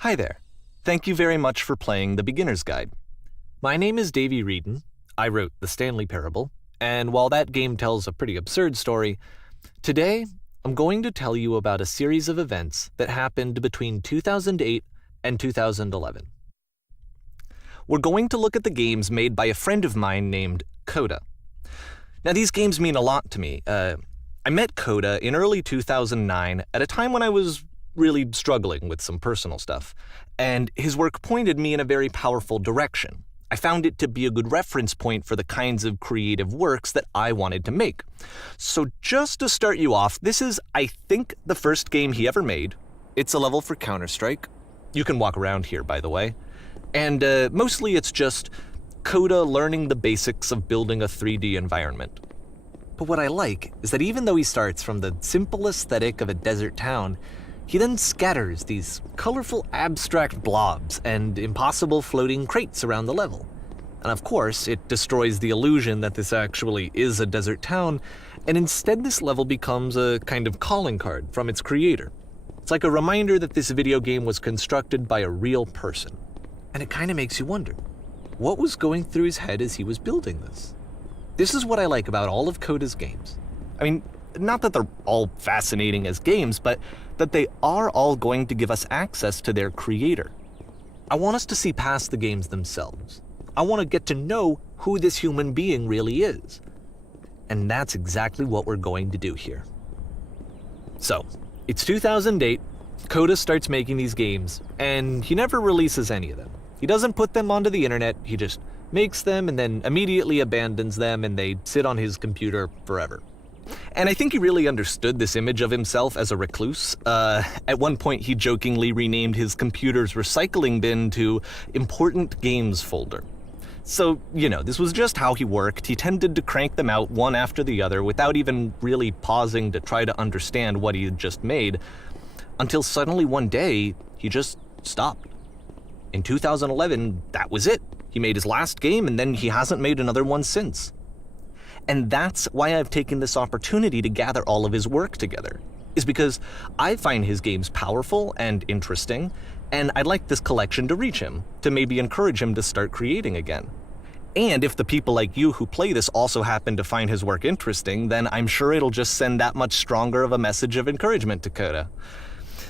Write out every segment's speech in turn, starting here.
Hi there. Thank you very much for playing The Beginner's Guide. My name is Davey Reedon. I wrote The Stanley Parable, and while that game tells a pretty absurd story, today I'm going to tell you about a series of events that happened between 2008 and 2011. We're going to look at the games made by a friend of mine named Coda. Now, these games mean a lot to me. I met Coda in early 2009 at a time when I was really struggling with some personal stuff, and his work pointed me in a very powerful direction. I found it to be a good reference point for the kinds of creative works that I wanted to make. So just to start you off, this is, I think, the first game he ever made. It's a level for Counter-Strike. You can walk around here, by the way. And mostly it's just Coda learning the basics of building a 3D environment. But what I like is that even though he starts from the simple aesthetic of a desert town, he then scatters these colorful abstract blobs and impossible floating crates around the level. And of course, it destroys the illusion that this actually is a desert town, and instead this level becomes a kind of calling card from its creator. It's like a reminder that this video game was constructed by a real person. And it kind of makes you wonder, what was going through his head as he was building this? This is what I like about all of Coda's games. I mean, not that they're all fascinating as games, but that they are all going to give us access to their creator. I want us to see past the games themselves. I want to get to know who this human being really is. And that's exactly what we're going to do here. So, it's 2008, Coda starts making these games, and he never releases any of them. He doesn't put them onto the internet, he just makes them and then immediately abandons them, and they sit on his computer forever. And I think he really understood this image of himself as a recluse. At one point, he jokingly renamed his computer's recycling bin to Important Games Folder. So, this was just how he worked. He tended to crank them out one after the other without even really pausing to try to understand what he had just made, until suddenly one day, he just stopped. In 2011, that was it. He made his last game, and then he hasn't made another one since. And that's why I've taken this opportunity to gather all of his work together, is because I find his games powerful and interesting, and I'd like this collection to reach him, to maybe encourage him to start creating again. And if the people like you who play this also happen to find his work interesting, then I'm sure it'll just send that much stronger of a message of encouragement to Coda.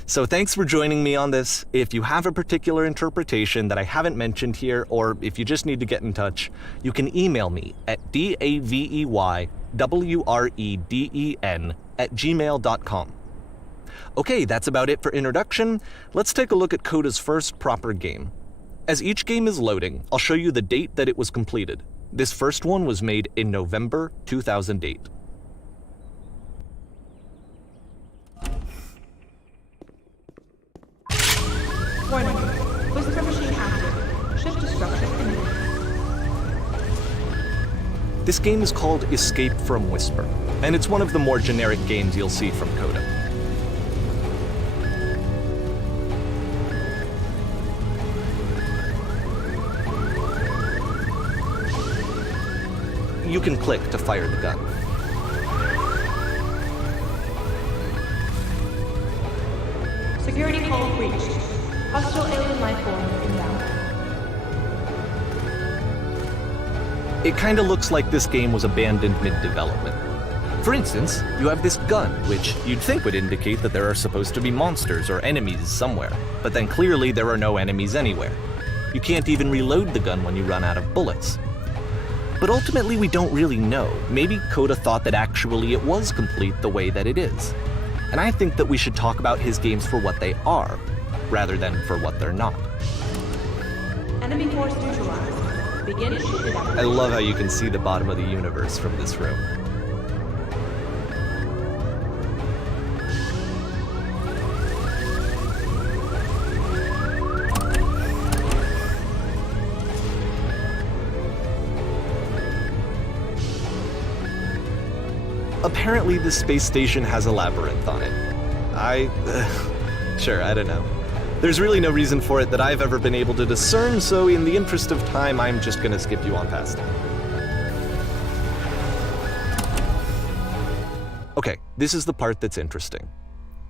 So thanks for joining me on this. If you have a particular interpretation that I haven't mentioned here, or if you just need to get in touch, you can email me at daveyWreden@gmail.com. Okay, that's about it for introduction. Let's take a look at Coda's first proper game. As each game is loading, I'll show you the date that it was completed. This first one was made in November 2008. Warning. Whisper machine active. Shift destruction imminent. This game is called Escape from Whisper, and it's one of the more generic games you'll see from Coda. You can click to fire the gun. Security call breached. Hostile alien life form inbound. It kinda looks like this game was abandoned mid-development. For instance, you have this gun, which you'd think would indicate that there are supposed to be monsters or enemies somewhere, but then clearly there are no enemies anywhere. You can't even reload the gun when you run out of bullets. But ultimately we don't really know. Maybe Coda thought that actually it was complete the way that it is. And I think that we should talk about his games for what they are, rather than for what they're not. Enemy force neutralized. Begin ship evacuation. I love how you can see the bottom of the universe from this room. Apparently, this space station has a labyrinth on it. Sure, I don't know. There's really no reason for it that I've ever been able to discern, so in the interest of time, I'm just gonna skip you on past it. Okay, this is the part that's interesting.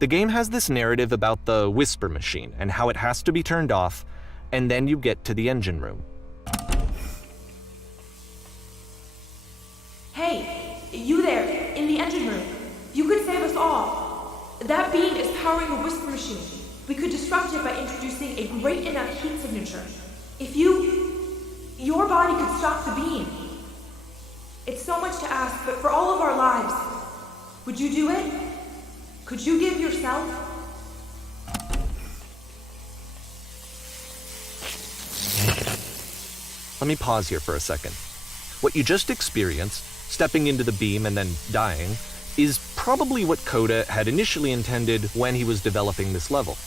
The game has this narrative about the whisper machine and how it has to be turned off, and then you get to the engine room. Hey, you there, in the engine room. You could save us all. That beam is powering the whisper machine. We could disrupt it by introducing a great enough heat signature. If your body could stop the beam. It's so much to ask, but for all of our lives, would you do it? Could you give yourself? Let me pause here for a second. What you just experienced, stepping into the beam and then dying, is probably what Coda had initially intended when he was developing this level.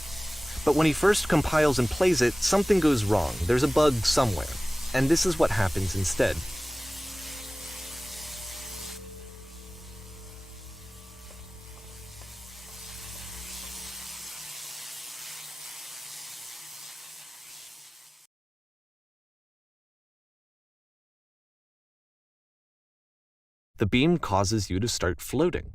But when he first compiles and plays it, something goes wrong. There's a bug somewhere. And this is what happens instead. The beam causes you to start floating.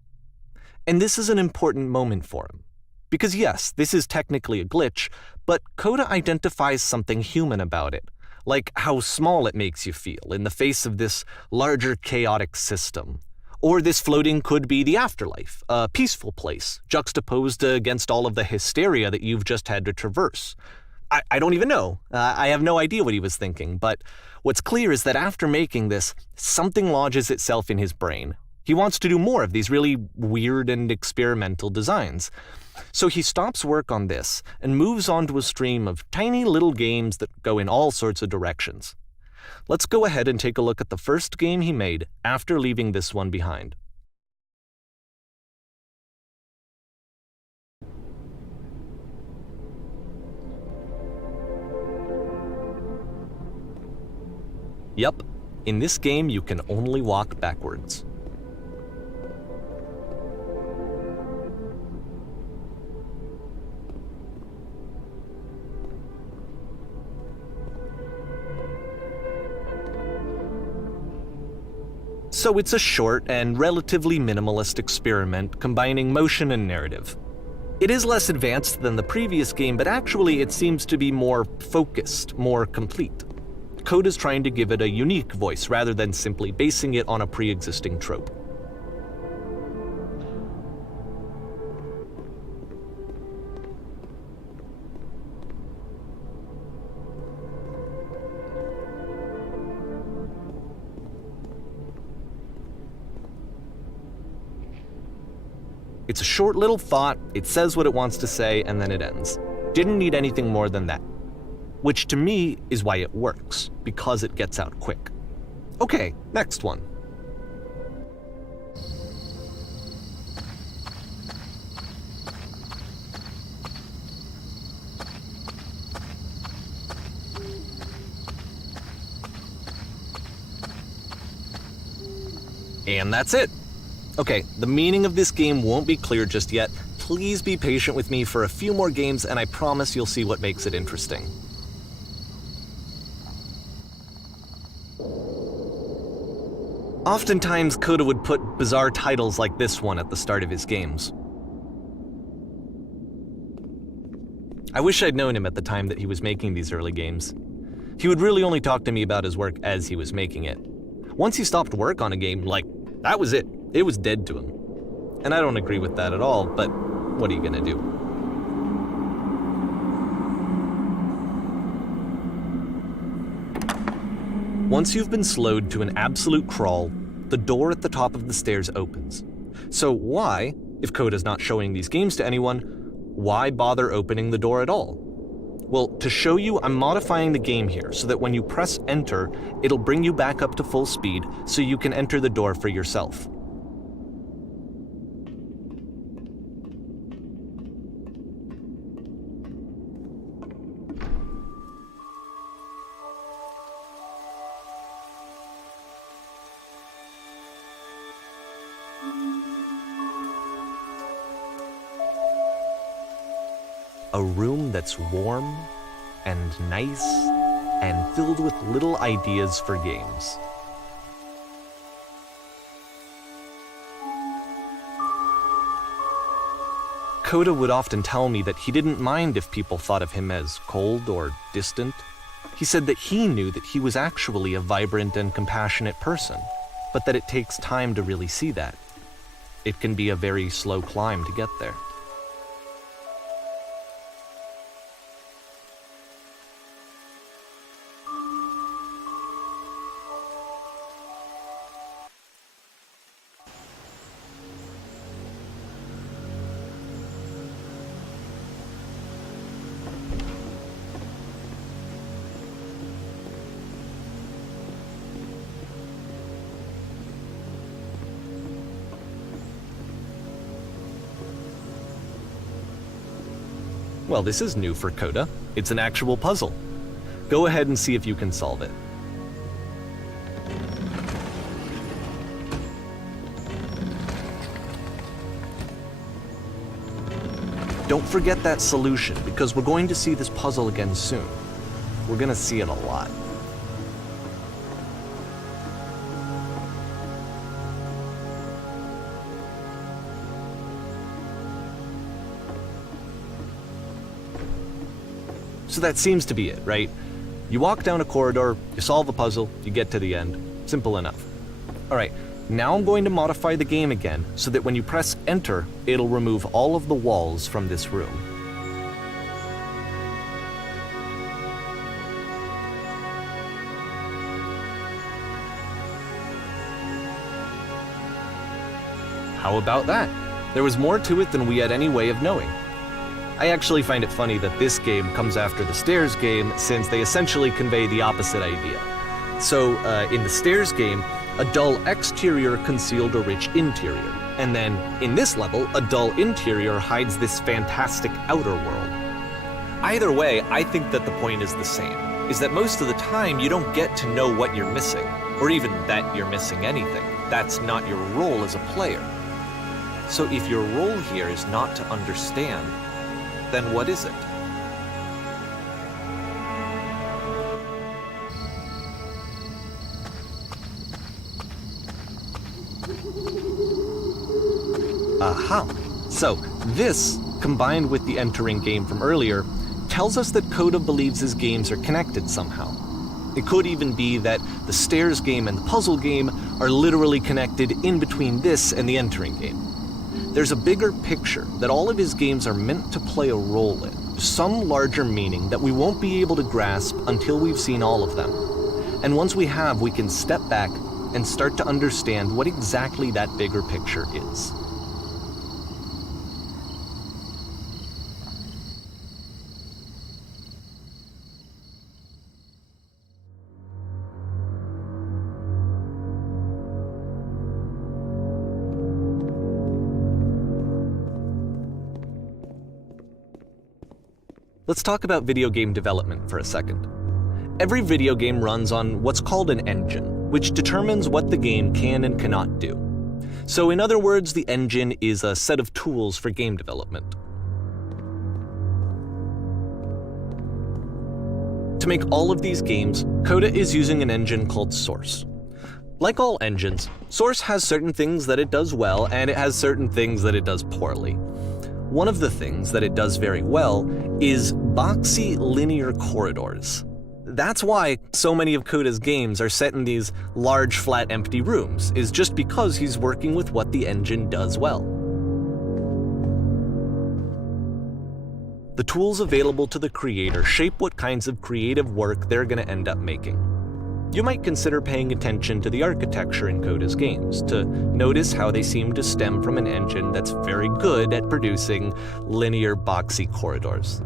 And this is an important moment for him. Because yes, this is technically a glitch, but Coda identifies something human about it, like how small it makes you feel in the face of this larger chaotic system. Or this floating could be the afterlife, a peaceful place, juxtaposed against all of the hysteria that you've just had to traverse. I don't even know. I have no idea what he was thinking, but what's clear is that after making this, something lodges itself in his brain. He wants to do more of these really weird and experimental designs. So he stops work on this and moves on to a stream of tiny little games that go in all sorts of directions. Let's go ahead and take a look at the first game he made after leaving this one behind. Yep, in this game you can only walk backwards. So it's a short and relatively minimalist experiment combining motion and narrative. It is less advanced than the previous game, but actually it seems to be more focused, more complete. Coda's trying to give it a unique voice rather than simply basing it on a pre-existing trope. It's a short little thought, it says what it wants to say, and then it ends. Didn't need anything more than that. Which to me is why it works, because it gets out quick. Okay, next one. And that's it. Okay, the meaning of this game won't be clear just yet. Please be patient with me for a few more games, and I promise you'll see what makes it interesting. Oftentimes, Coda would put bizarre titles like this one at the start of his games. I wish I'd known him at the time that he was making these early games. He would really only talk to me about his work as he was making it. Once he stopped work on a game, that was it. It was dead to him. And I don't agree with that at all, but what are you gonna do? Once you've been slowed to an absolute crawl, the door at the top of the stairs opens. So why, if Coda's not showing these games to anyone, why bother opening the door at all? Well, to show you, I'm modifying the game here so that when you press enter, it'll bring you back up to full speed so you can enter the door for yourself. A room that's warm and nice and filled with little ideas for games. Coda would often tell me that he didn't mind if people thought of him as cold or distant. He said that he knew that he was actually a vibrant and compassionate person, but that it takes time to really see that. It can be a very slow climb to get there. Well, this is new for Coda. It's an actual puzzle. Go ahead and see if you can solve it. Don't forget that solution, because we're going to see this puzzle again soon. We're going to see it a lot. So that seems to be it, right? You walk down a corridor, you solve a puzzle, you get to the end. Simple enough. All right, now I'm going to modify the game again so that when you press enter, it'll remove all of the walls from this room. How about that? There was more to it than we had any way of knowing. I actually find it funny that this game comes after the stairs game, since they essentially convey the opposite idea. So, in the stairs game, a dull exterior concealed a rich interior. And then, in this level, a dull interior hides this fantastic outer world. Either way, I think that the point is the same, is that most of the time you don't get to know what you're missing, or even that you're missing anything. That's not your role as a player. So if your role here is not to understand, then what is it? Aha! So, this, combined with the entering game from earlier, tells us that Coda believes his games are connected somehow. It could even be that the stairs game and the puzzle game are literally connected in between this and the entering game. There's a bigger picture that all of his games are meant to play a role in, some larger meaning that we won't be able to grasp until we've seen all of them. And once we have, we can step back and start to understand what exactly that bigger picture is. Let's talk about video game development for a second. Every video game runs on what's called an engine, which determines what the game can and cannot do. So in other words, the engine is a set of tools for game development. To make all of these games, Coda is using an engine called Source. Like all engines, Source has certain things that it does well, and it has certain things that it does poorly. One of the things that it does very well is boxy linear corridors. That's why so many of Coda's games are set in these large, flat, empty rooms, is just because he's working with what the engine does well. The tools available to the creator shape what kinds of creative work they're going to end up making. You might consider paying attention to the architecture in Coda's games to notice how they seem to stem from an engine that's very good at producing linear, boxy corridors.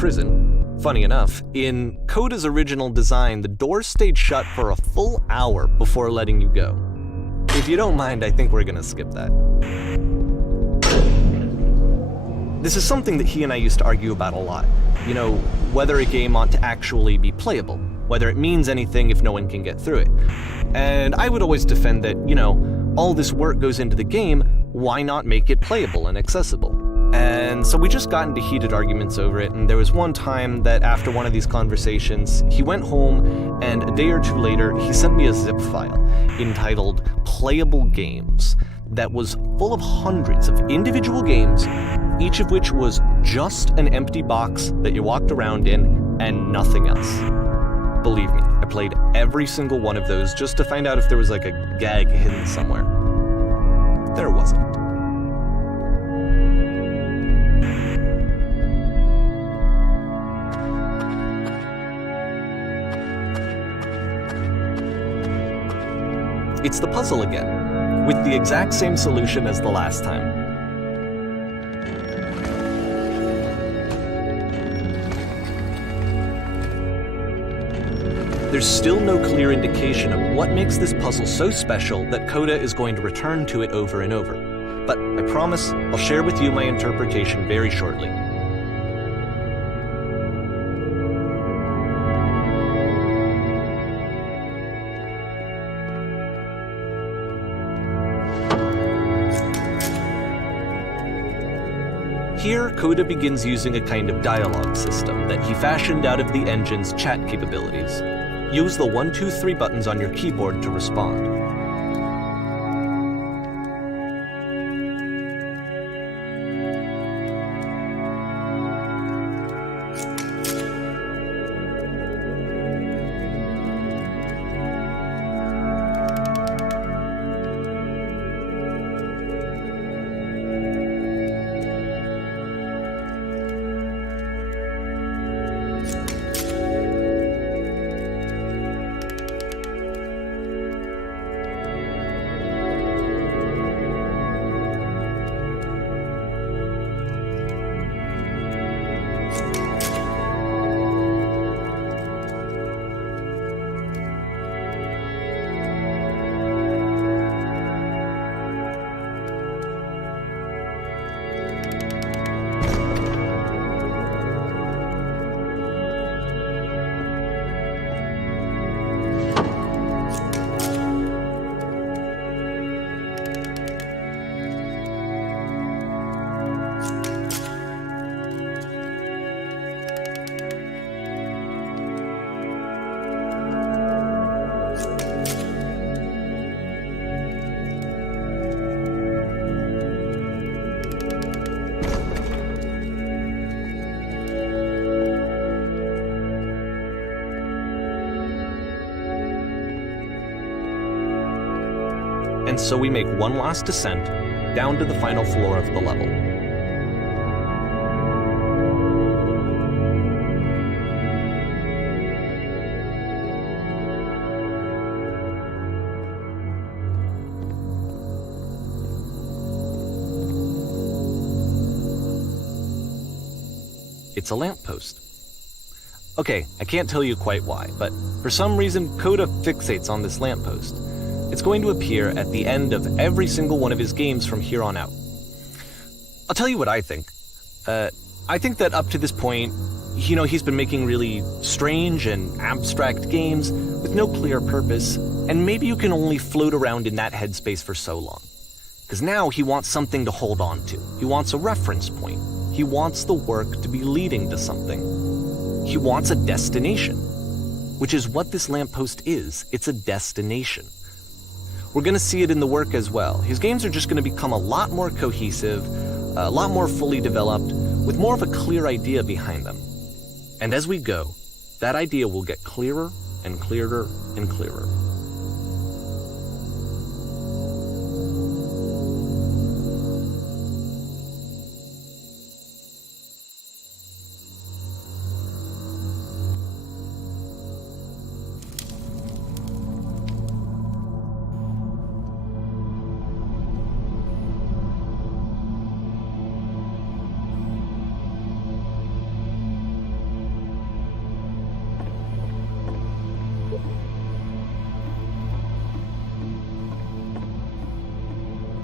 prison. Funny enough, in Coda's original design, the doors stayed shut for a full hour before letting you go. If you don't mind, I think we're gonna skip that. This is something that he and I used to argue about a lot. You know, whether a game ought to actually be playable, whether it means anything if no one can get through it. And I would always defend that, you know, all this work goes into the game, why not make it playable and accessible? And so we just got into heated arguments over it, and there was one time that after one of these conversations, he went home, and a day or two later, he sent me a zip file entitled Playable Games that was full of hundreds of individual games, each of which was just an empty box that you walked around in and nothing else. Believe me, I played every single one of those just to find out if there was like a gag hidden somewhere. There wasn't. It's the puzzle again, with the exact same solution as the last time. There's still no clear indication of what makes this puzzle so special that Coda is going to return to it over and over. But I promise I'll share with you my interpretation very shortly. Here, Coda begins using a kind of dialogue system that he fashioned out of the engine's chat capabilities. Use the 1, 2, 3 buttons on your keyboard to respond. And so we make one last descent down to the final floor of the level. It's a lamppost. Okay, I can't tell you quite why, but for some reason Coda fixates on this lamppost. It's going to appear at the end of every single one of his games from here on out. I'll tell you what I think. I think that up to this point, you know, he's been making really strange and abstract games with no clear purpose, and maybe you can only float around in that headspace for so long. Because now he wants something to hold on to. He wants a reference point. He wants the work to be leading to something. He wants a destination, which is what this lamppost is. It's a destination. We're going to see it in the work as well. His games are just going to become a lot more cohesive, a lot more fully developed, with more of a clear idea behind them. And as we go, that idea will get clearer and clearer and clearer.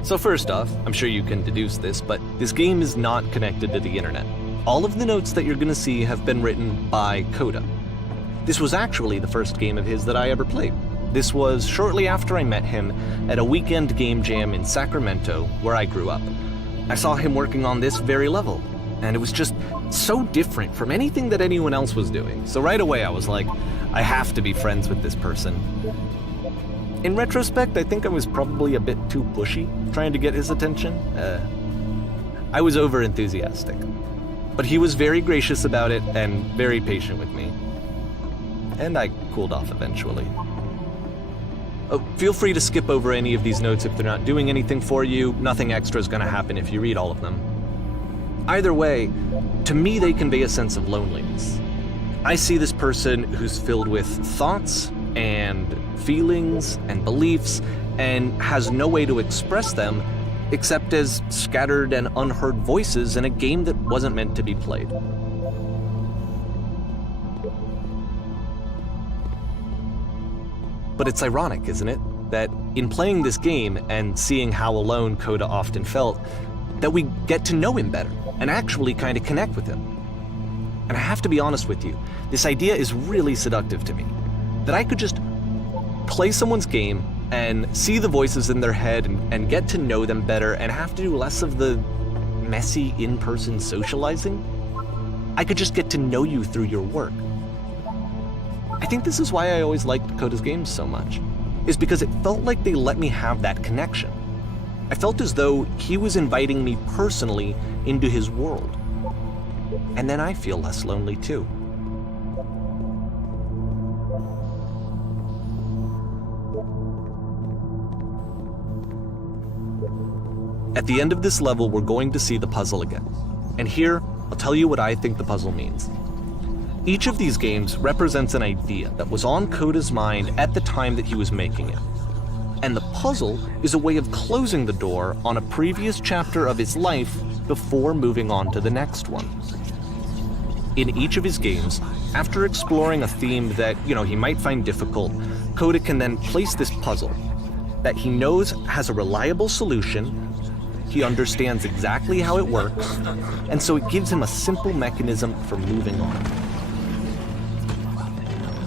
So first off, I'm sure you can deduce this, but this game is not connected to the internet. All of the notes that you're gonna see have been written by Coda. This was actually the first game of his that I ever played. This was shortly after I met him at a weekend game jam in Sacramento, where I grew up. I saw him working on this very level, and it was just so different from anything that anyone else was doing. So right away I was like, I have to be friends with this person. In retrospect, I think I was probably a bit too pushy, trying to get his attention. I was over-enthusiastic. But he was very gracious about it and very patient with me. And I cooled off eventually. Oh, feel free to skip over any of these notes if they're not doing anything for you. Nothing extra is going to happen if you read all of them. Either way, to me they convey a sense of loneliness. I see this person who's filled with thoughts and feelings and beliefs and has no way to express them except as scattered and unheard voices in a game that wasn't meant to be played. But it's ironic, isn't it, that in playing this game and seeing how alone Coda often felt, that we get to know him better and actually kind of connect with him. And I have to be honest with you, this idea is really seductive to me. That I could just play someone's game and see the voices in their head and get to know them better and have to do less of the messy in-person socializing. I could just get to know you through your work. I think this is why I always liked Coda's games so much, is because it felt like they let me have that connection. I felt as though he was inviting me personally into his world. And then I feel less lonely too. At the end of this level, we're going to see the puzzle again. And here, I'll tell you what I think the puzzle means. Each of these games represents an idea that was on Coda's mind at the time that he was making it. And the puzzle is a way of closing the door on a previous chapter of his life before moving on to the next one. In each of his games, after exploring a theme that, he might find difficult, Coda can then place this puzzle that he knows has a reliable solution. He understands exactly how it works, and so it gives him a simple mechanism for moving on.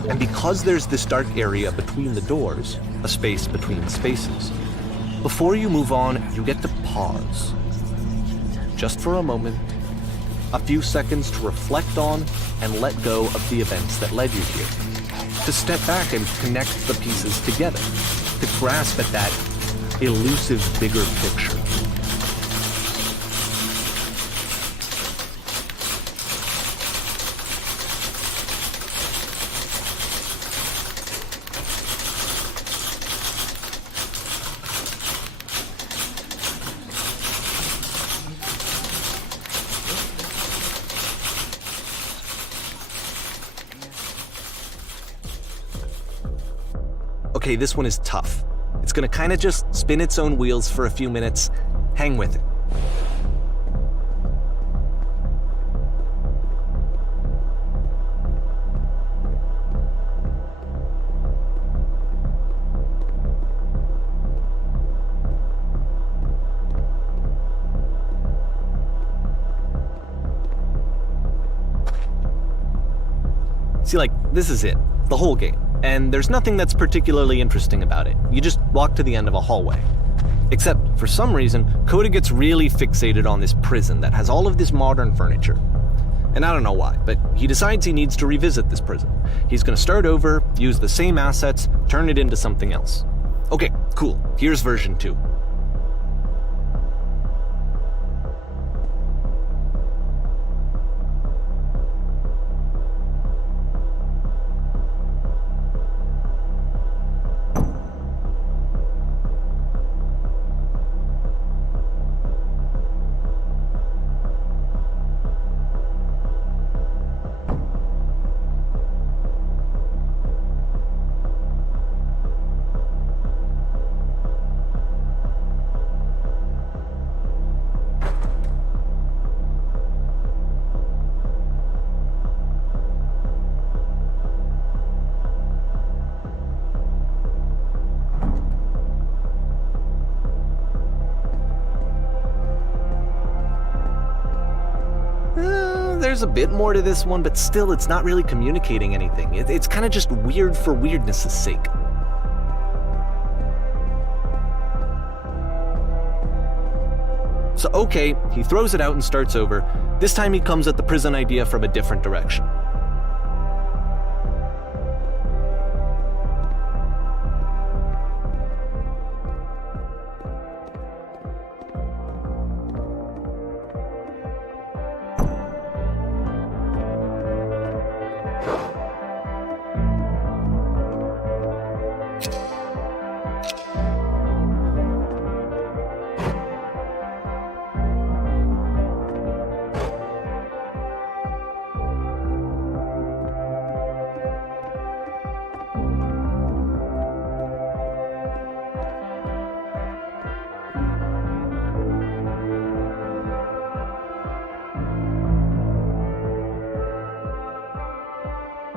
And because there's this dark area between the doors, a space between spaces, before you move on, you get to pause. Just for a moment, a few seconds to reflect on and let go of the events that led you here. To step back and connect the pieces together, to grasp at that elusive bigger picture. Okay, this one is tough. It's gonna kind of just spin its own wheels for a few minutes. Hang with it. See, this is it, the whole game. And there's nothing that's particularly interesting about it. You just walk to the end of a hallway. Except, for some reason, Coda gets really fixated on this prison that has all of this modern furniture. And I don't know why, but he decides he needs to revisit this prison. He's gonna start over, use the same assets, turn it into something else. Okay, cool. Here's version 2. there's a bit more to this one, but still it's not really communicating anything. It's kind of just weird for weirdness' sake. So okay, he throws it out and starts over. This time he comes at the prison idea from a different direction.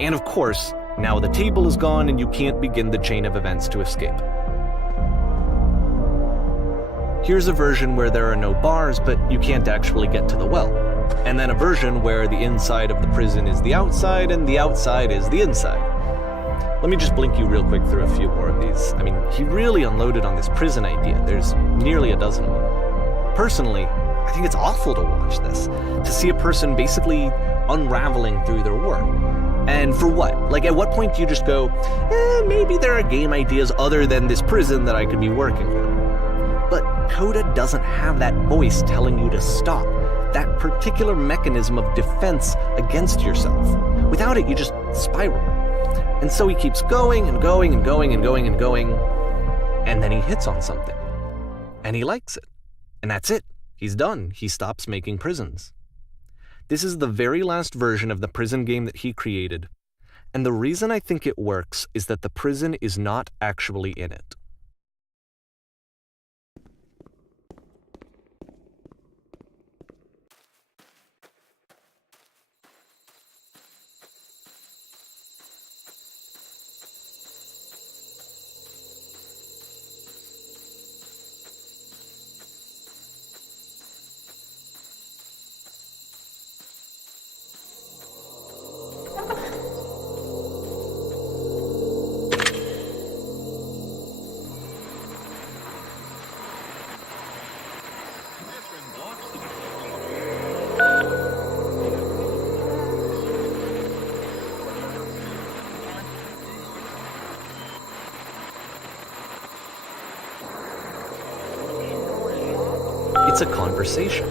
And of course, now the table is gone and you can't begin the chain of events to escape. Here's a version where there are no bars, but you can't actually get to the well. And then a version where the inside of the prison is the outside and the outside is the inside. Let me just blink you real quick through a few more of these. I mean, he really unloaded on this prison idea. There's nearly a dozen of them. Personally, I think it's awful to watch this, to see a person basically unraveling through their work. And for what? Like, at what point do you just go, maybe there are game ideas other than this prison that I could be working on? But Coda doesn't have that voice telling you to stop, that particular mechanism of defense against yourself. Without it, you just spiral. And so he keeps going and going and going and going and going, and then he hits on something. And he likes it. And that's it. He's done. He stops making prisons. This is the very last version of the prison game that he created, and the reason I think it works is that the prison is not actually in it. It's a conversation.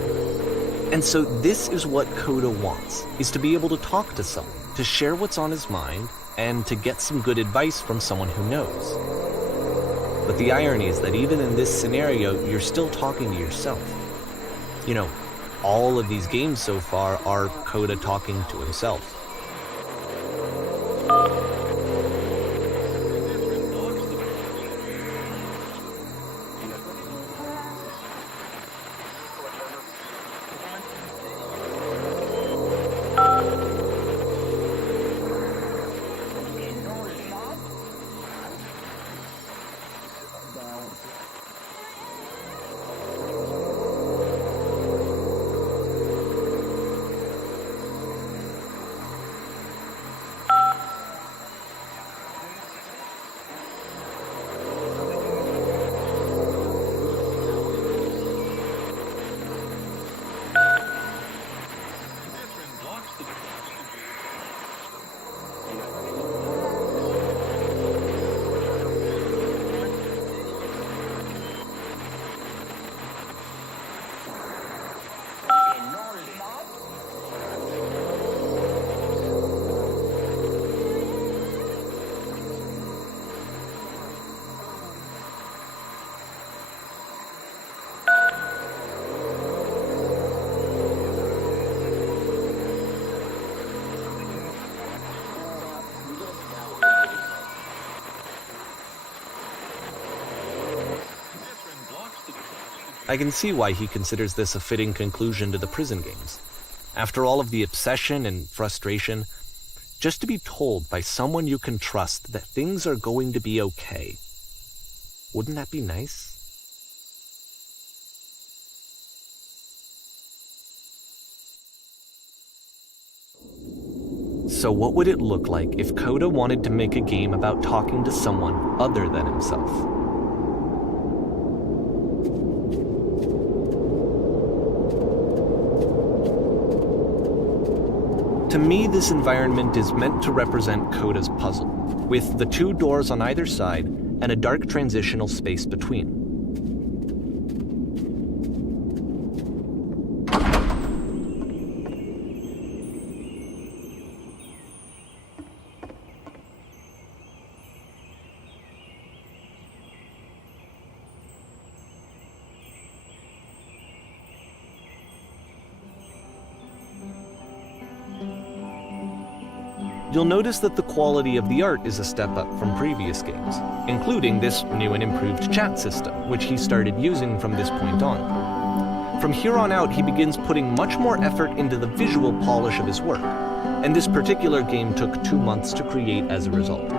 And so this is what Coda wants, is to be able to talk to someone, to share what's on his mind, and to get some good advice from someone who knows. But the irony is that even in this scenario, you're still talking to yourself. You know, all of these games so far are Coda talking to himself. I can see why he considers this a fitting conclusion to the prison games. After all of the obsession and frustration, just to be told by someone you can trust that things are going to be okay. Wouldn't that be nice? So what would it look like if Coda wanted to make a game about talking to someone other than himself? To me, this environment is meant to represent Coda's puzzle, with the two doors on either side and a dark transitional space between. You'll notice that the quality of the art is a step up from previous games, including this new and improved chat system, which he started using from this point on. From here on out, he begins putting much more effort into the visual polish of his work, and this particular game took 2 months to create as a result.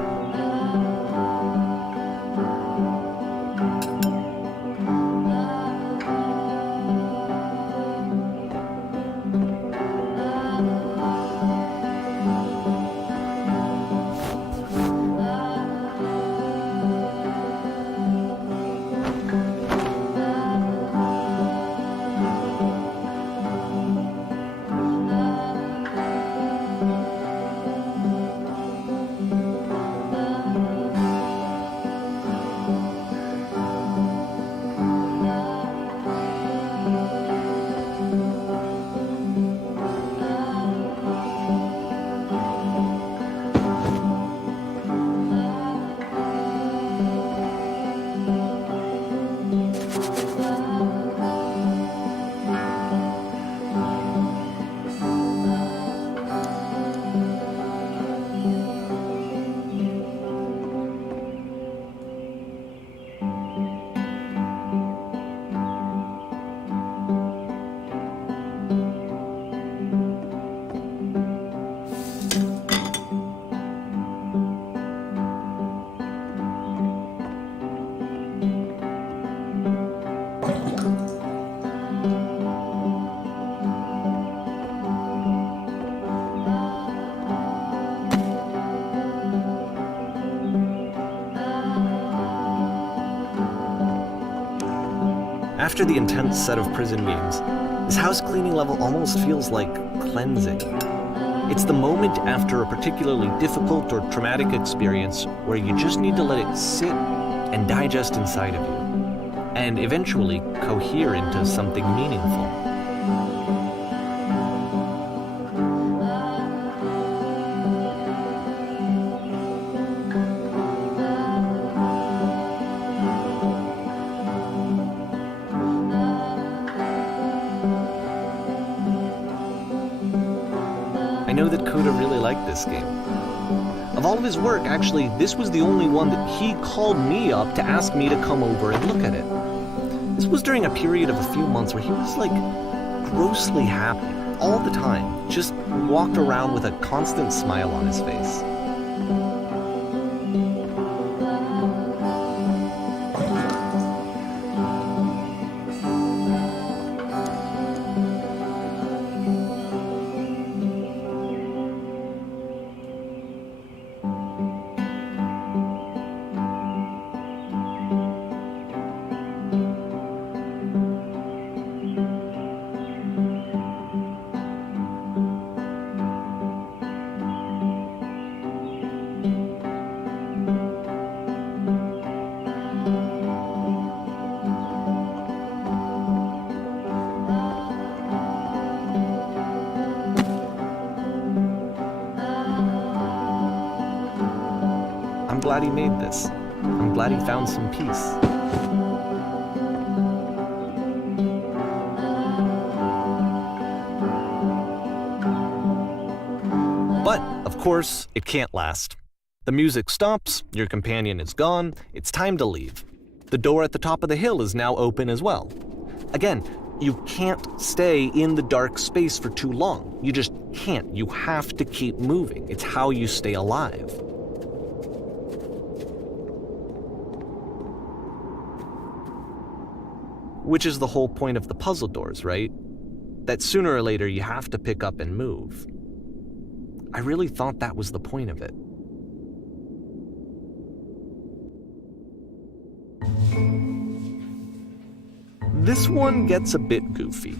After the intense set of prison games, this house cleaning level almost feels like cleansing. It's the moment after a particularly difficult or traumatic experience where you just need to let it sit and digest inside of you, and eventually cohere into something meaningful. I know that Coda really liked this game. Of all of his work, actually, this was the only one that he called me up to ask me to come over and look at it. This was during a period of a few months where he was like grossly happy all the time, just walked around with a constant smile on his face. I'm glad he made this. I'm glad he found some peace. But, of course, it can't last. The music stops, your companion is gone, it's time to leave. The door at the top of the hill is now open as well. Again, you can't stay in the dark space for too long. You just can't. You have to keep moving. It's how you stay alive. Which is the whole point of the puzzle doors, right? That sooner or later you have to pick up and move. I really thought that was the point of it. This one gets a bit goofy.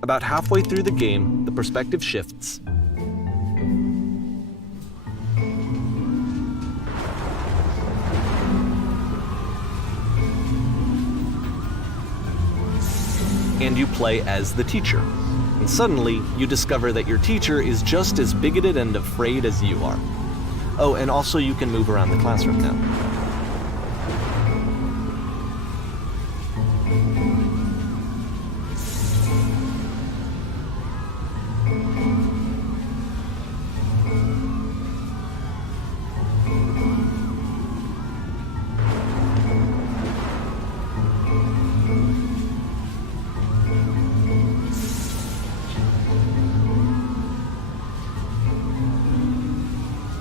About halfway through the game, the perspective shifts. And you play as the teacher. And suddenly, you discover that your teacher is just as bigoted and afraid as you are. Oh, and also you can move around the classroom now.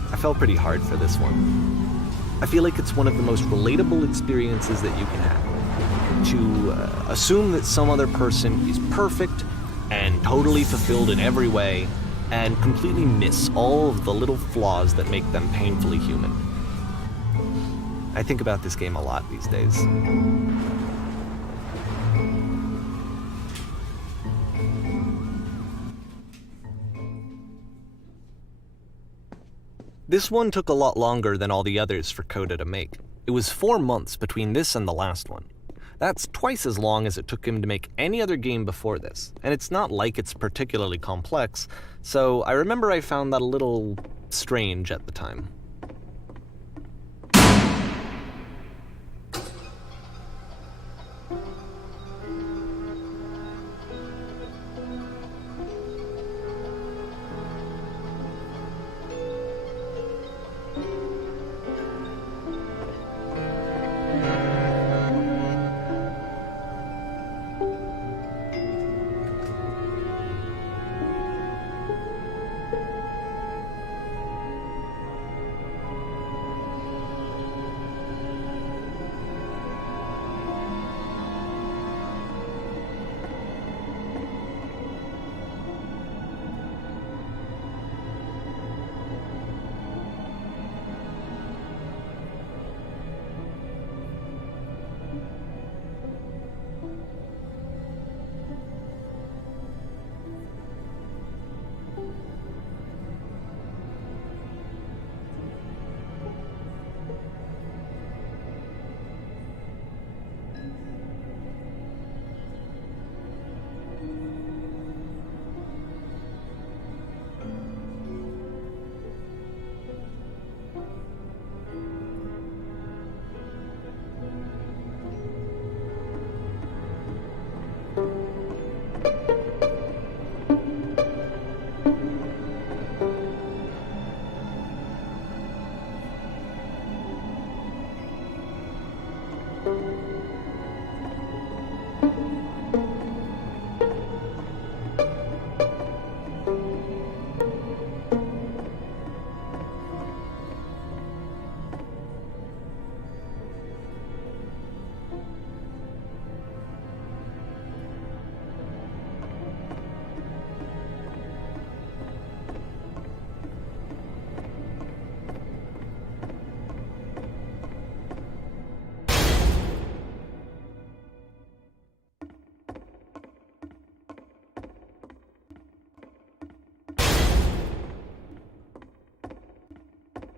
I fell pretty hard for this one. I feel like it's one of the most relatable experiences that you can have. To assume that some other person is perfect and totally fulfilled in every way, and completely miss all of the little flaws that make them painfully human. I think about this game a lot these days. This one took a lot longer than all the others for Coda to make. It was 4 months between this and the last one. That's twice as long as it took him to make any other game before this, and it's not like it's particularly complex, so I remember I found that a little strange at the time.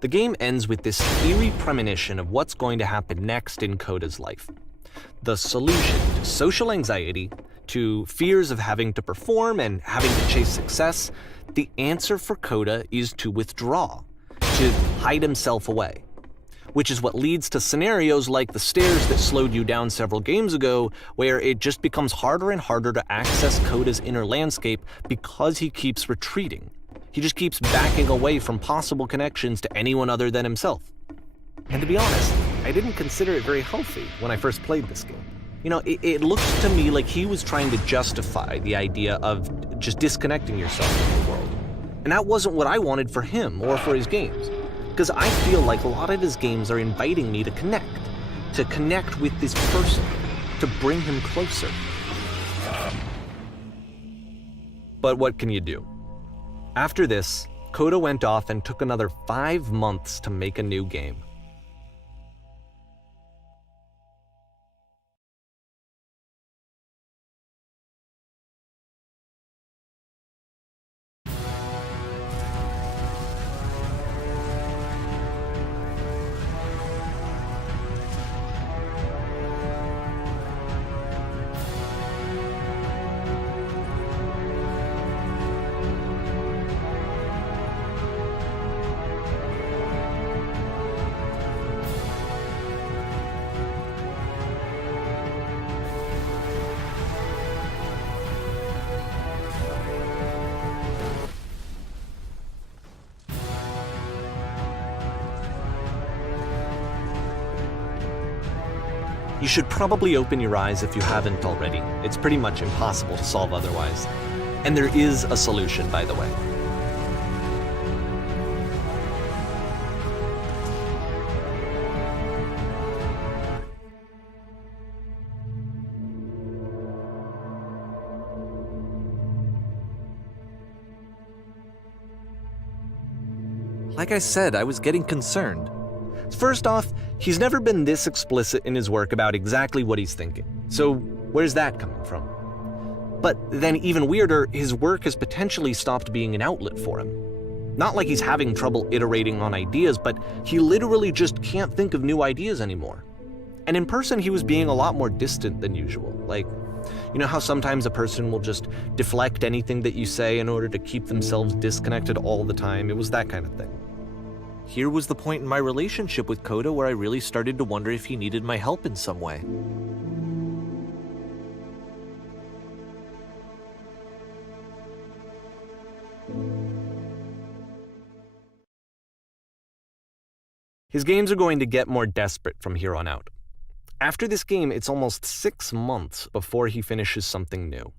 The game ends with this eerie premonition of what's going to happen next in Coda's life. The solution to social anxiety, to fears of having to perform and having to chase success, the answer for Coda is to withdraw, to hide himself away. Which is what leads to scenarios like the stairs that slowed you down several games ago, where it just becomes harder and harder to access Coda's inner landscape because he keeps retreating. He just keeps backing away from possible connections to anyone other than himself. And to be honest, I didn't consider it very healthy when I first played this game. It looks to me like he was trying to justify the idea of just disconnecting yourself from the world. And that wasn't what I wanted for him or for his games. Because I feel like a lot of his games are inviting me to connect with this person, to bring him closer. But what can you do? After this, Coda went off and took another 5 months to make a new game. You should probably open your eyes if you haven't already. It's pretty much impossible to solve otherwise. And there is a solution, by the way. Like I said, I was getting concerned. First off, he's never been this explicit in his work about exactly what he's thinking. So where's that coming from? But then even weirder, his work has potentially stopped being an outlet for him. Not like he's having trouble iterating on ideas, but he literally just can't think of new ideas anymore. And in person, he was being a lot more distant than usual. Like, you know how sometimes a person will just deflect anything that you say in order to keep themselves disconnected all the time? It was that kind of thing. Here was the point in my relationship with Coda where I really started to wonder if he needed my help in some way. His games are going to get more desperate from here on out. After this game, it's almost 6 months before he finishes something new.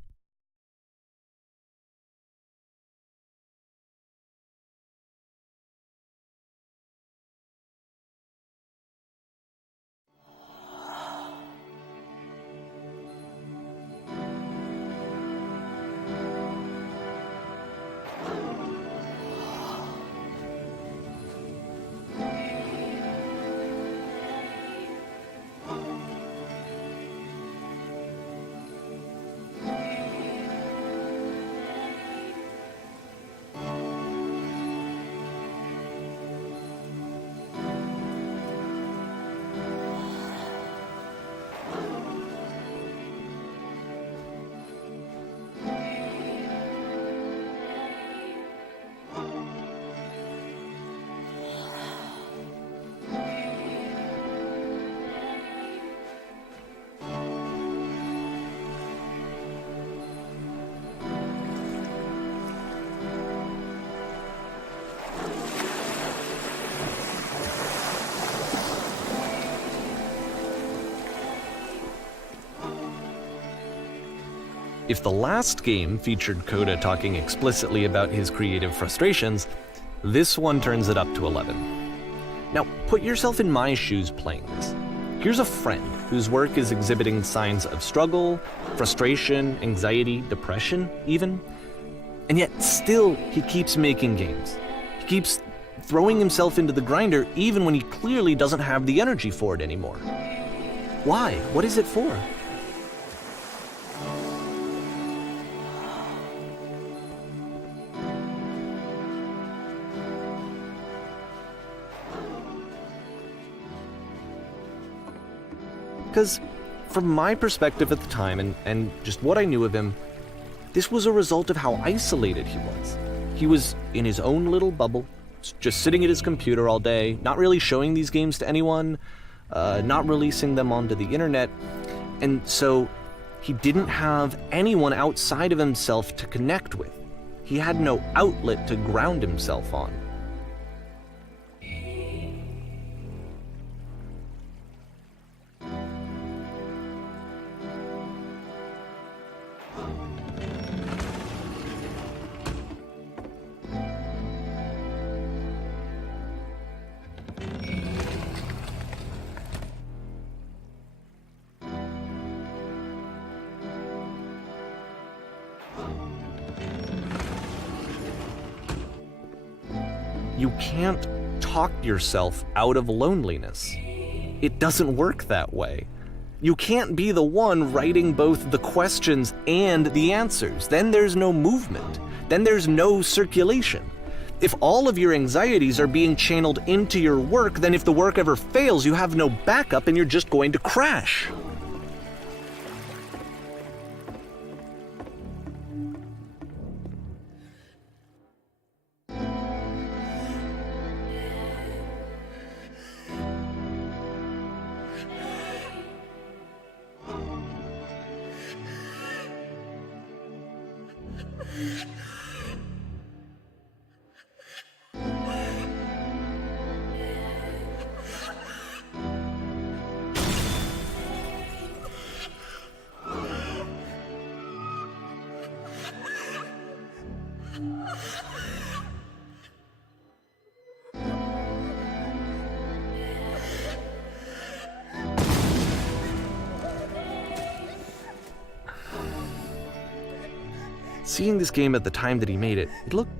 If the last game featured Coda talking explicitly about his creative frustrations, this one turns it up to 11. Now, put yourself in my shoes playing this. Here's a friend whose work is exhibiting signs of struggle, frustration, anxiety, depression, even. And yet, still, he keeps making games. He keeps throwing himself into the grinder even when he clearly doesn't have the energy for it anymore. Why? What is it for? Because from my perspective at the time and just what I knew of him, this was a result of how isolated he was. He was in his own little bubble, just sitting at his computer all day, not really showing these games to anyone, not releasing them onto the internet, and so he didn't have anyone outside of himself to connect with. He had no outlet to ground himself on. You can't talk yourself out of loneliness. It doesn't work that way. You can't be the one writing both the questions and the answers. Then there's no movement. Then there's no circulation. If all of your anxieties are being channeled into your work, then if the work ever fails, you have no backup and you're just going to crash. Seeing this game at the time that he made it, it looked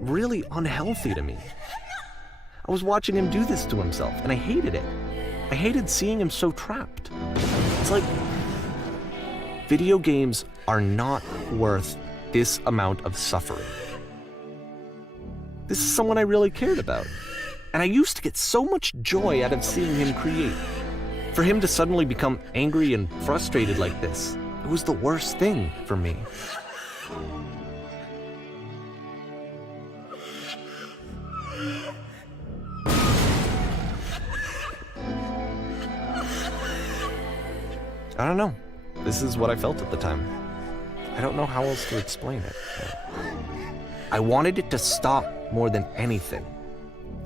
really unhealthy to me. I was watching him do this to himself, and I hated it. I hated seeing him so trapped. It's like, video games are not worth this amount of suffering. This is someone I really cared about, and I used to get so much joy out of seeing him create. For him to suddenly become angry and frustrated like this, it was the worst thing for me. I don't know. This is what I felt at the time. I don't know how else to explain it. I wanted it to stop more than anything.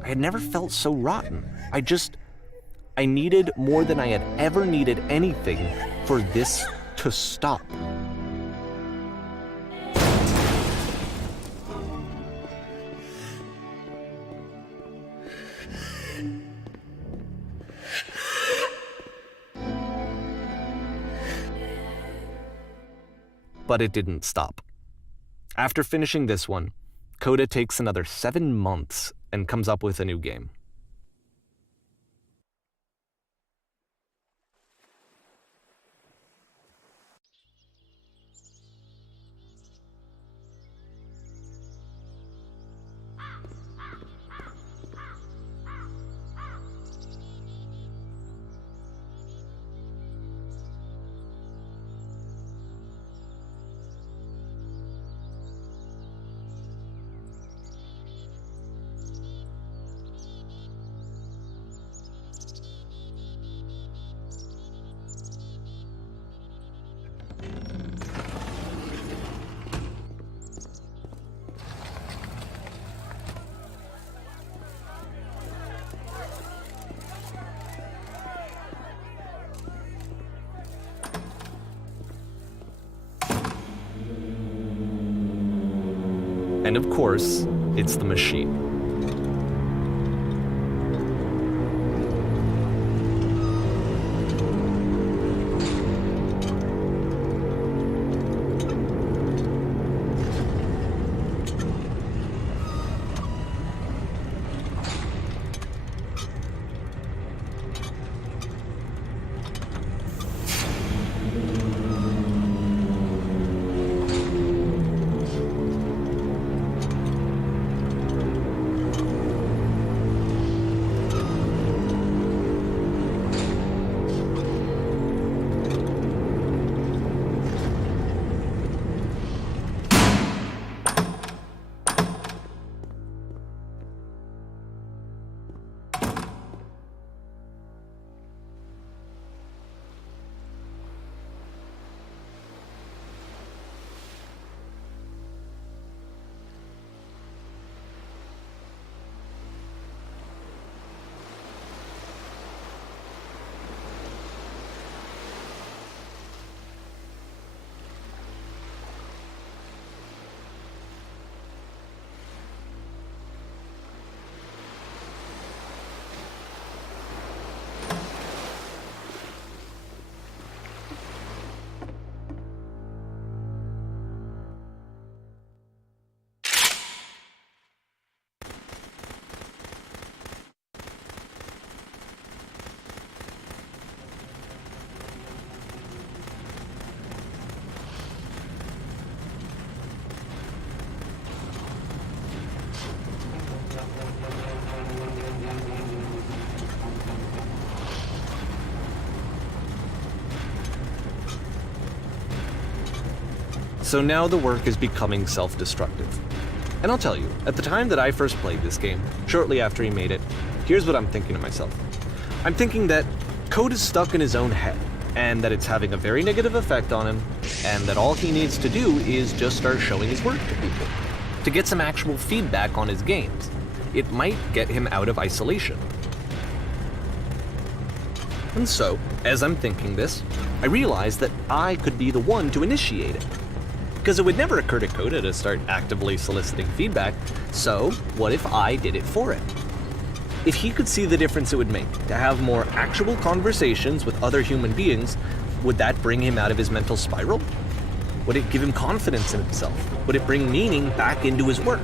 I had never felt so rotten. I needed more than I had ever needed anything for this to stop. But it didn't stop. After finishing this one, Coda takes another 7 months and comes up with a new game. And of course, it's the machine. So now the work is becoming self-destructive. And I'll tell you, at the time that I first played this game, shortly after he made it, here's what I'm thinking to myself. I'm thinking that code is stuck in his own head, and that it's having a very negative effect on him, and that all he needs to do is just start showing his work to people, to get some actual feedback on his games. It might get him out of isolation. And so, as I'm thinking this, I realize that I could be the one to initiate it. Because it would never occur to Coda to start actively soliciting feedback, so what if I did it for him? If he could see the difference it would make to have more actual conversations with other human beings, would that bring him out of his mental spiral? Would it give him confidence in himself? Would it bring meaning back into his work?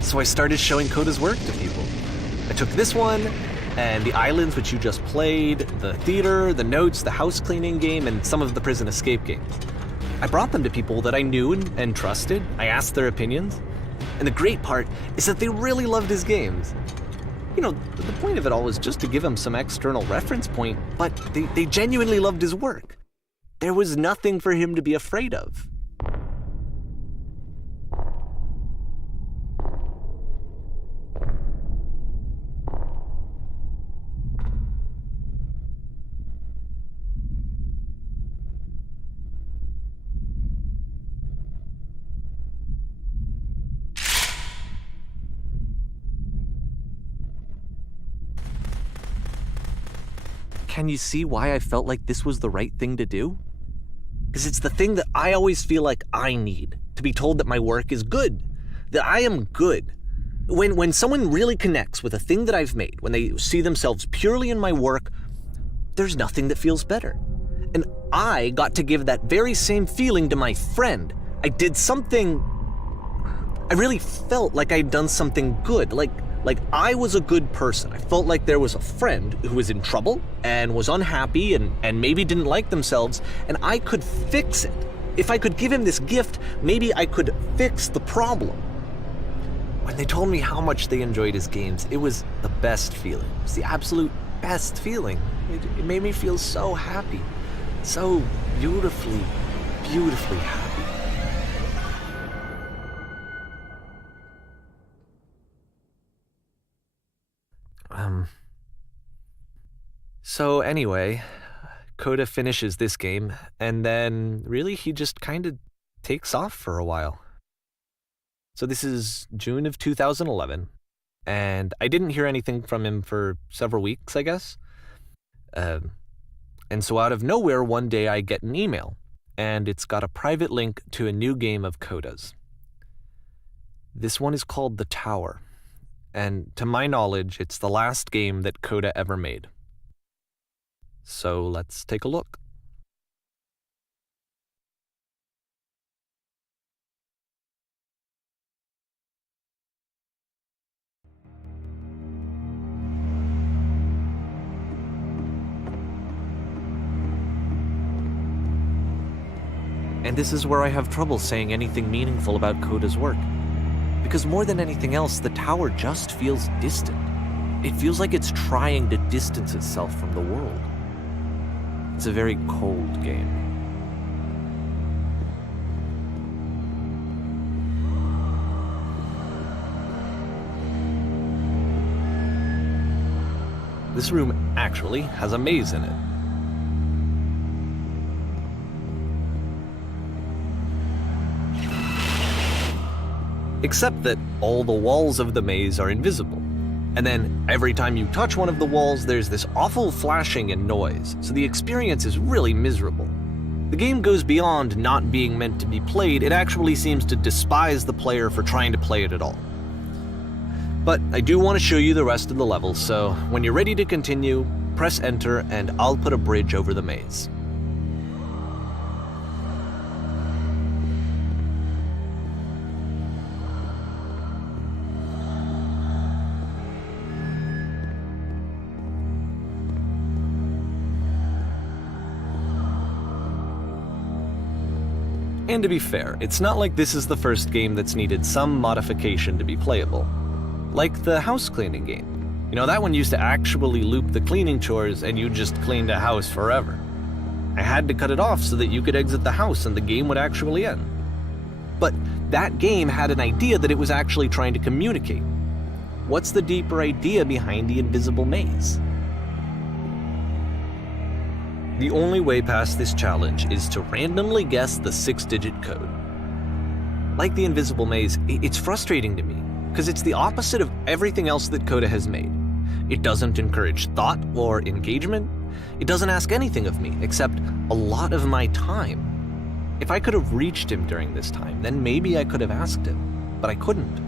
So I started showing Coda's work to people. I took this one, and the islands which you just played, the theater, the notes, the house cleaning game, and some of the prison escape games. I brought them to people that I knew and trusted. I asked their opinions. And the great part is that they really loved his games. You know, the point of it all was just to give him some external reference point, but they genuinely loved his work. There was nothing for him to be afraid of. Can you see why I felt like this was the right thing to do? Because it's the thing that I always feel like I need, to be told that my work is good, that I am good. When someone really connects with a thing that I've made, when they see themselves purely in my work, there's nothing that feels better. And I got to give that very same feeling to my friend. I did something, I really felt like I'd done something good, like I was a good person. I felt like there was a friend who was in trouble and was unhappy and maybe didn't like themselves, and I could fix it. If I could give him this gift, maybe I could fix the problem. When they told me how much they enjoyed his games, it was the best feeling. It was the absolute best feeling. It made me feel so happy, so beautifully, beautifully happy. So anyway, Coda finishes this game, and then really he just kind of takes off for a while. So this is June of 2011, and I didn't hear anything from him for several weeks, I guess. And so out of nowhere, one day I get an email, and it's got a private link to a new game of Coda's. This one is called The Tower, and to my knowledge, it's the last game that Coda ever made. So let's take a look. And this is where I have trouble saying anything meaningful about Coda's work. Because more than anything else, the tower just feels distant. It feels like it's trying to distance itself from the world. It's a very cold game. This room actually has a maze in it. Except that all the walls of the maze are invisible. And then every time you touch one of the walls, there's this awful flashing and noise, so the experience is really miserable. The game goes beyond not being meant to be played, it actually seems to despise the player for trying to play it at all. But I do want to show you the rest of the levels, so when you're ready to continue, press enter and I'll put a bridge over the maze. And to be fair, it's not like this is the first game that's needed some modification to be playable. Like the house cleaning game. You know, that one used to actually loop the cleaning chores and you just cleaned a house forever. I had to cut it off so that you could exit the house and the game would actually end. But that game had an idea that it was actually trying to communicate. What's the deeper idea behind the invisible maze? The only way past this challenge is to randomly guess the 6-digit code. Like the invisible maze, it's frustrating to me, because it's the opposite of everything else that Coda has made. It doesn't encourage thought or engagement. It doesn't ask anything of me, except a lot of my time. If I could have reached him during this time, then maybe I could have asked him, but I couldn't.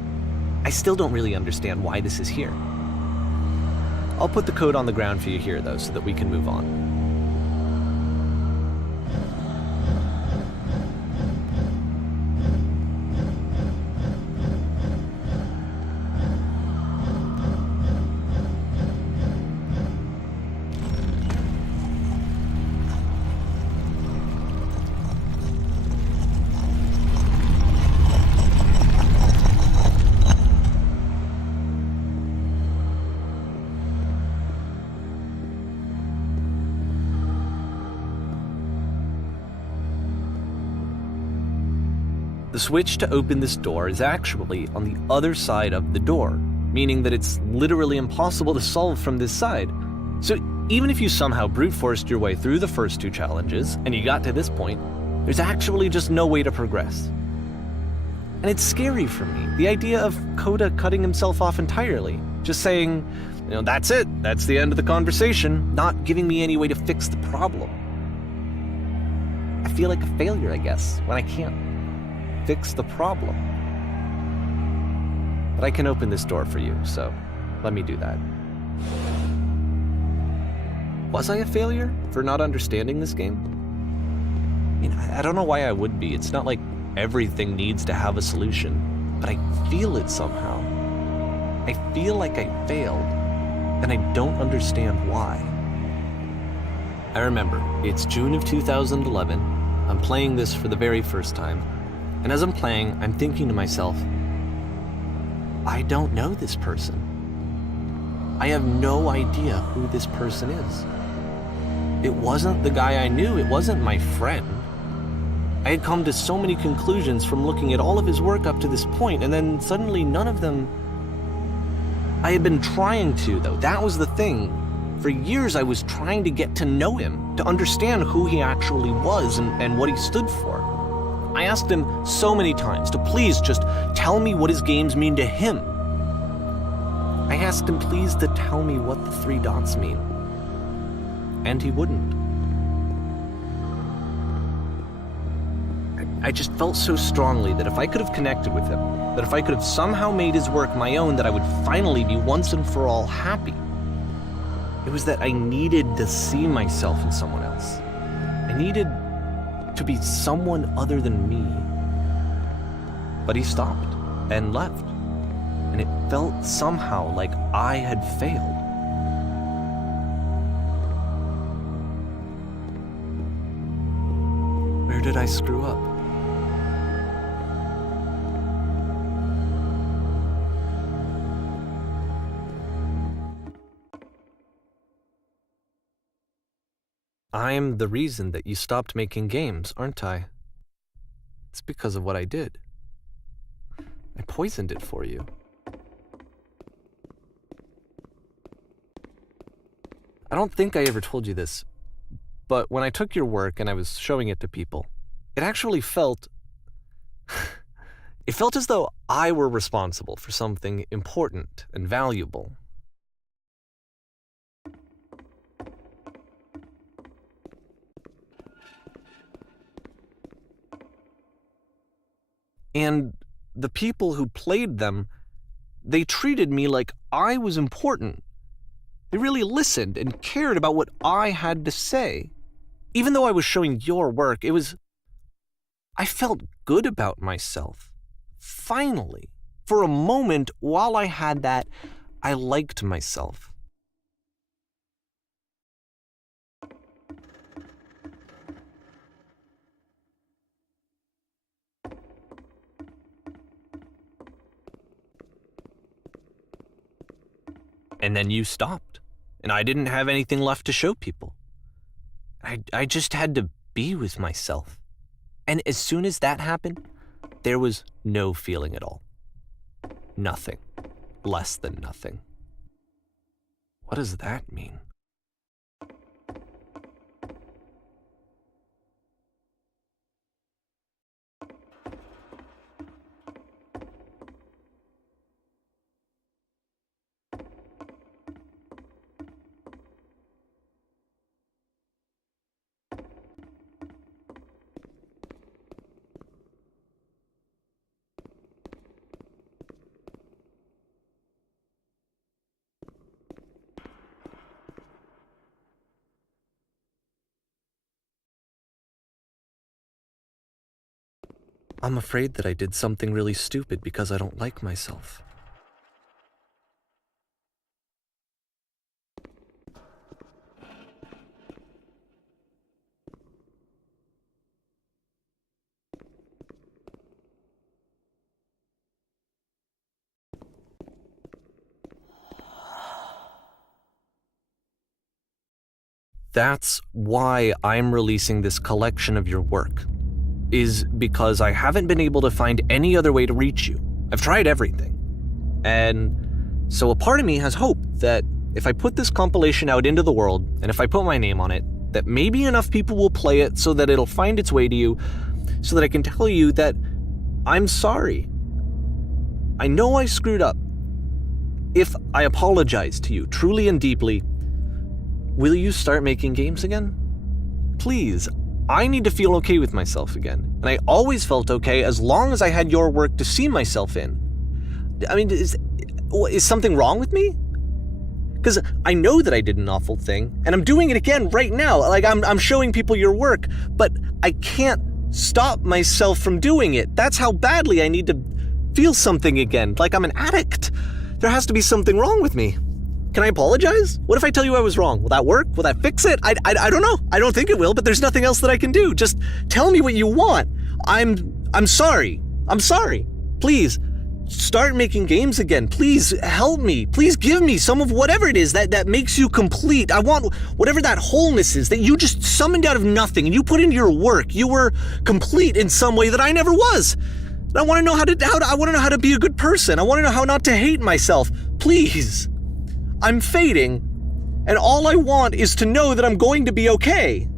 I still don't really understand why this is here. I'll put the code on the ground for you here, though, so that we can move on. The switch to open this door is actually on the other side of the door, meaning that it's literally impossible to solve from this side. So even if you somehow brute forced your way through the first 2 challenges and you got to this point, there's actually just no way to progress. And it's scary for me, the idea of Coda cutting himself off entirely, just saying, you know, that's it, that's the end of the conversation, not giving me any way to fix the problem. I feel like a failure, I guess, when I can't fix the problem. But I can open this door for you, so let me do that. Was I a failure for not understanding this game? I mean, I don't know why I would be. It's not like everything needs to have a solution, but I feel it somehow. I feel like I failed, and I don't understand why. I remember, it's June of 2011. I'm playing this for the very first time. And as I'm playing, I'm thinking to myself, I don't know this person. I have no idea who this person is. It wasn't the guy I knew, it wasn't my friend. I had come to so many conclusions from looking at all of his work up to this point, and then suddenly none of them... I had been trying to, though. That was the thing. For years I was trying to get to know him, to understand who he actually was and what he stood for. I asked him so many times to please just tell me what his games mean to him. I asked him please to tell me what the 3 dots mean. And he wouldn't. I just felt so strongly that if I could have connected with him, that if I could have somehow made his work my own, that I would finally be once and for all happy. It was that I needed to see myself in someone else. I needed to be someone other than me. But he stopped and left, and it felt somehow like I had failed. Where did I screw up? I'm the reason that you stopped making games, aren't I? It's because of what I did. I poisoned it for you. I don't think I ever told you this, but when I took your work and I was showing it to people, it actually felt... it felt as though I were responsible for something important and valuable. And the people who played them, they treated me like I was important. They really listened and cared about what I had to say. Even though I was showing your work, I felt good about myself. Finally, for a moment, while I had that, I liked myself. And then you stopped, and I didn't have anything left to show people. I just had to be with myself. And as soon as that happened, there was no feeling at all. Nothing. Less than nothing. What does that mean? I'm afraid that I did something really stupid because I don't like myself. That's why I'm releasing this collection of your work, is because I haven't been able to find any other way to reach you. I've tried everything. And so a part of me has hope that if I put this compilation out into the world, and if I put my name on it, that maybe enough people will play it so that it'll find its way to you, so that I can tell you that I'm sorry. I know I screwed up. If I apologize to you truly and deeply, will you start making games again? Please, I need to feel okay with myself again. And I always felt okay as long as I had your work to see myself in. I mean, is something wrong with me? Because I know that I did an awful thing, and I'm doing it again right now. Like, I'm showing people your work, but I can't stop myself from doing it. That's how badly I need to feel something again, like I'm an addict. There has to be something wrong with me. Can I apologize? What if I tell you I was wrong? Will that work? Will that fix it? I don't know. I don't think it will, but there's nothing else that I can do. Just tell me what you want. I'm sorry. I'm sorry. Please, start making games again. Please help me. Please give me some of whatever it is that makes you complete. I want whatever that wholeness is that you just summoned out of nothing and you put into your work. You were complete in some way that I never was. And I want to know I want to know how to be a good person. I want to know how not to hate myself. Please. I'm fading, and all I want is to know that I'm going to be okay.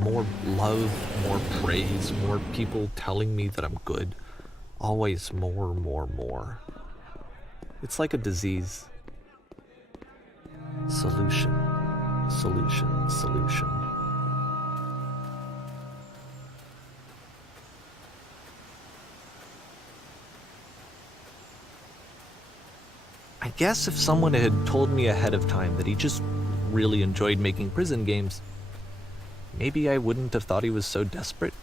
More love, more praise, more people telling me that I'm good. Always more. It's like a disease. Solution. I guess if someone had told me ahead of time that he just really enjoyed making prison games, maybe I wouldn't have thought he was so desperate.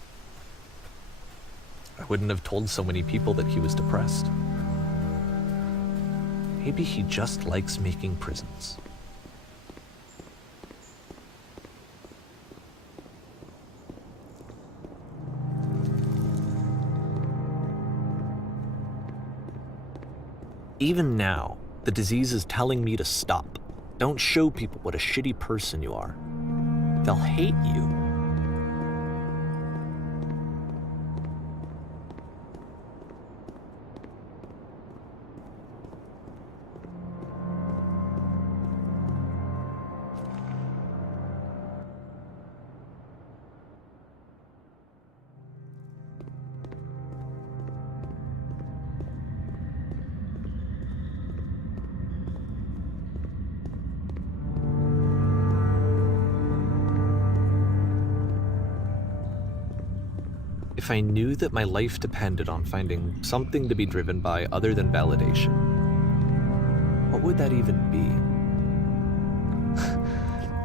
I wouldn't have told so many people that he was depressed. Maybe he just likes making prisons. Even now, the disease is telling me to stop. Don't show people what a shitty person you are. They'll hate you. if I knew that my life depended on finding something to be driven by other than validation, what would that even be?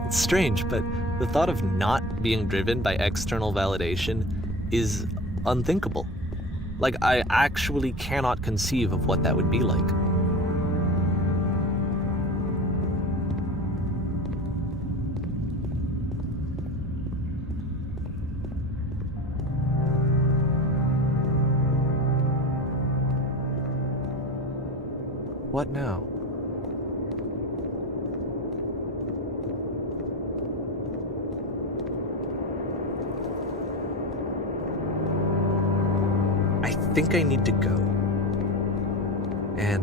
It's strange, but the thought of not being driven by external validation is unthinkable. Like, I actually cannot conceive of what that would be like. What now? I think I need to go. And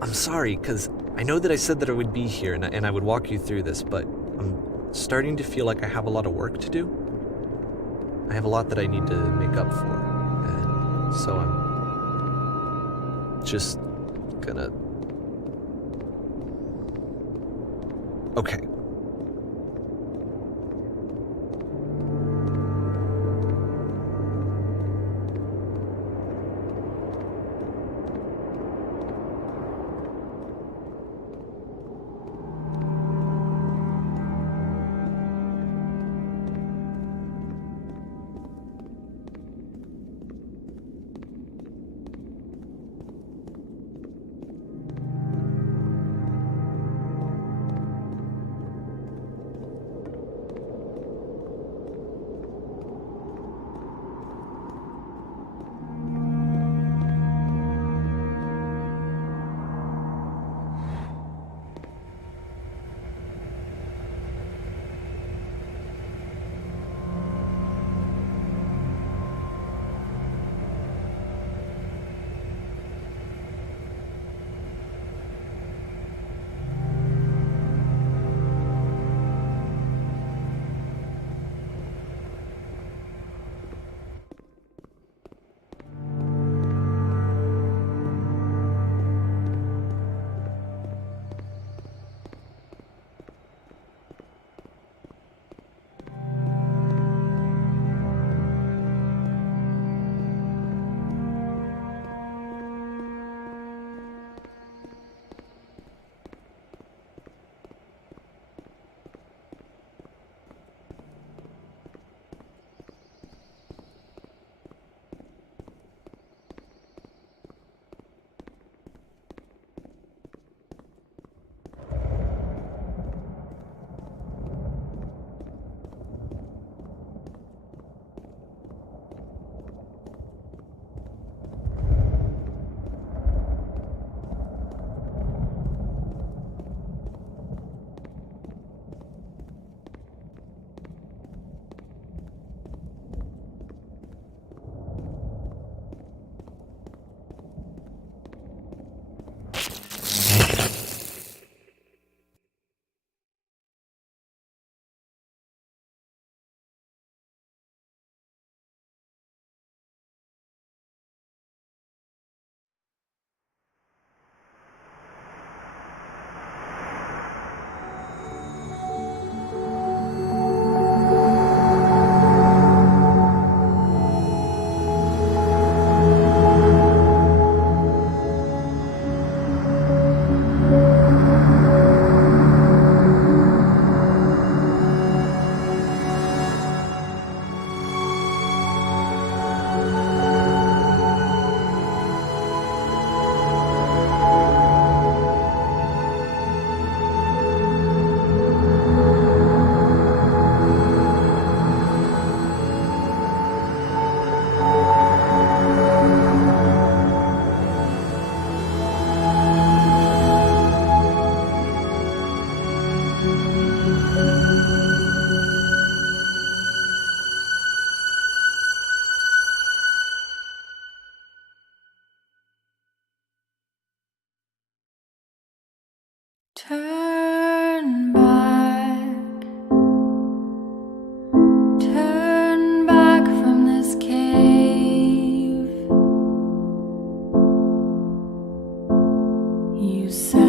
I'm sorry, because I know that I said that I would be here and I would walk you through this, but I'm starting to feel like I have a lot of work to do. I have a lot that I need to make up for, and so I'm just gonna... Okay. Turn back from this cave. You said